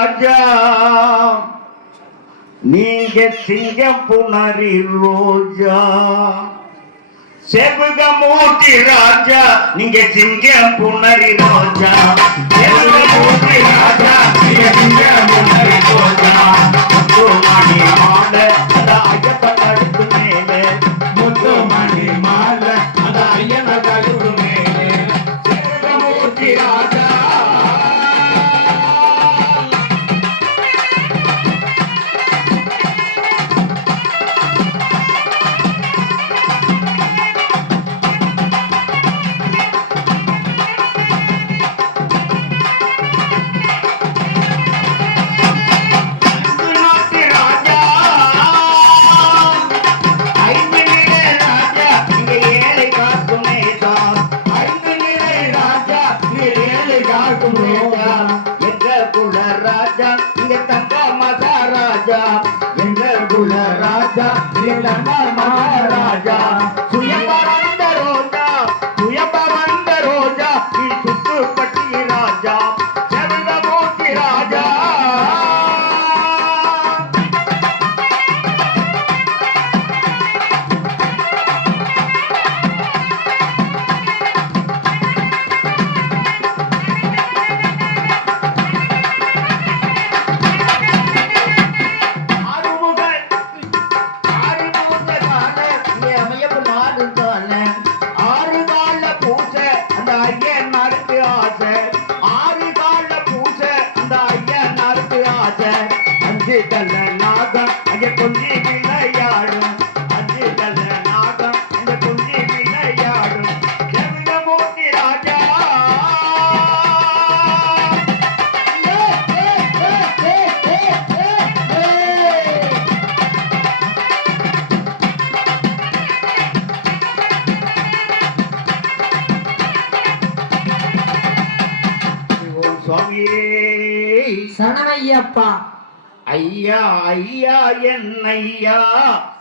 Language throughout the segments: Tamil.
ராஜா நீங்க சிங்கப்புணரி ரோஜா. செபுகமூர்த்தி ராஜா நீங்க சிங்கம் புணரி ரோஜா. ராஜா குல ராஜா எங்கள் சரணமையப்பா. ஐயா ஐயா என் ஐயா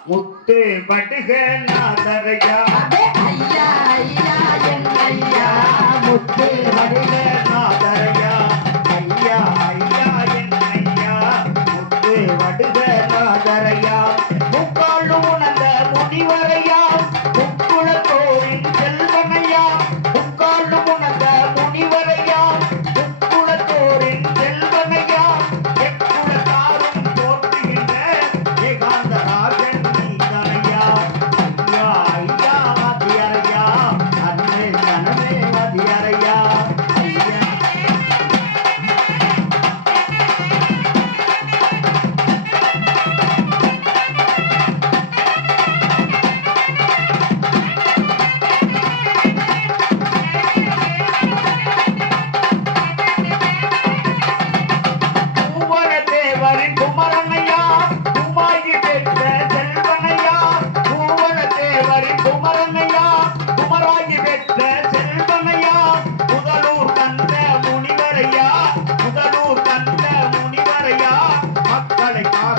முத்து படுக நாதரையா. ஐயா ஐயா என் ஐயா முத்து படுக மக்களை காக்க